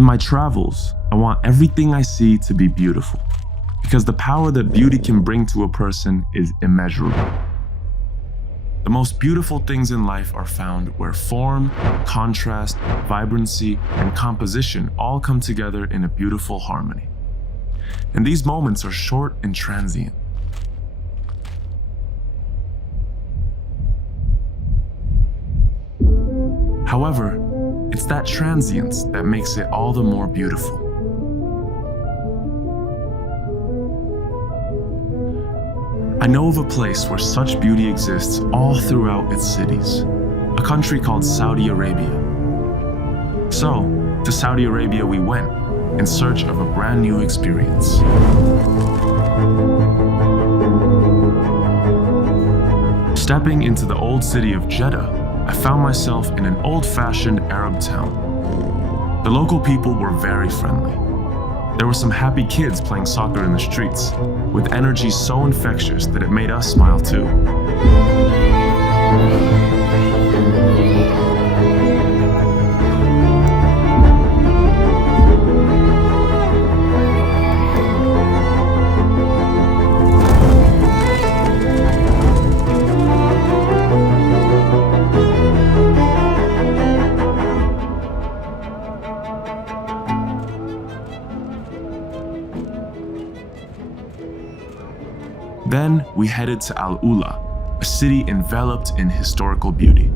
In my travels, I want everything I see to be beautiful, because the power that beauty can bring to a person is immeasurable. The most beautiful things in life are found where form, contrast, vibrancy, and composition all come together in a beautiful harmony. And these moments are short and transient. However, it's that transience that makes it all the more beautiful. I know of a place where such beauty exists all throughout its cities, a country called Saudi Arabia. So, to Saudi Arabia we went, in search of a brand new experience. Stepping into the old city of Jeddah, I found myself in an old-fashioned Arab town. The local people were very friendly. There were some happy kids playing soccer in the streets, with energy so infectious that it made us smile too. Then we headed to AlUla, a city enveloped in historical beauty.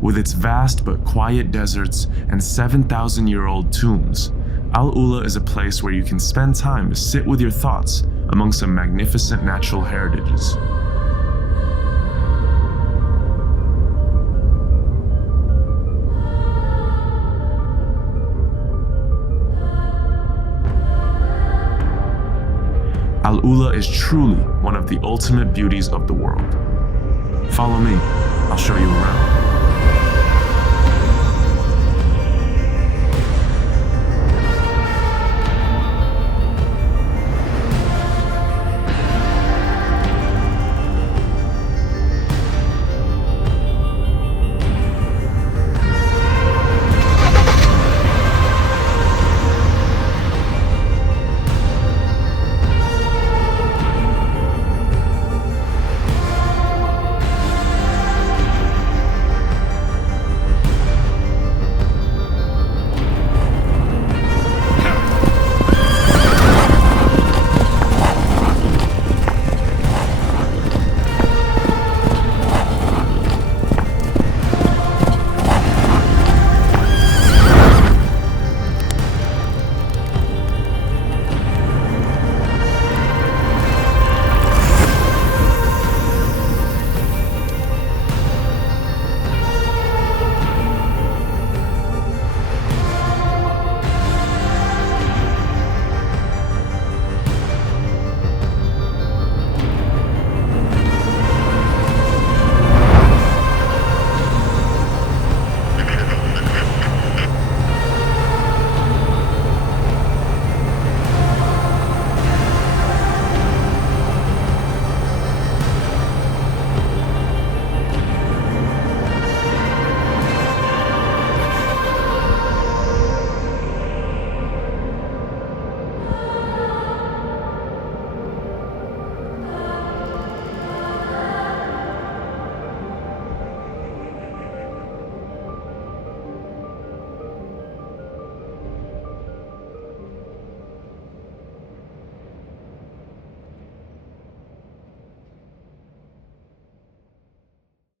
With its vast but quiet deserts and 7,000-year-old tombs, AlUla is a place where you can spend time to sit with your thoughts among some magnificent natural heritages. AlUla is truly one of the ultimate beauties of the world. Follow me, I'll show you around.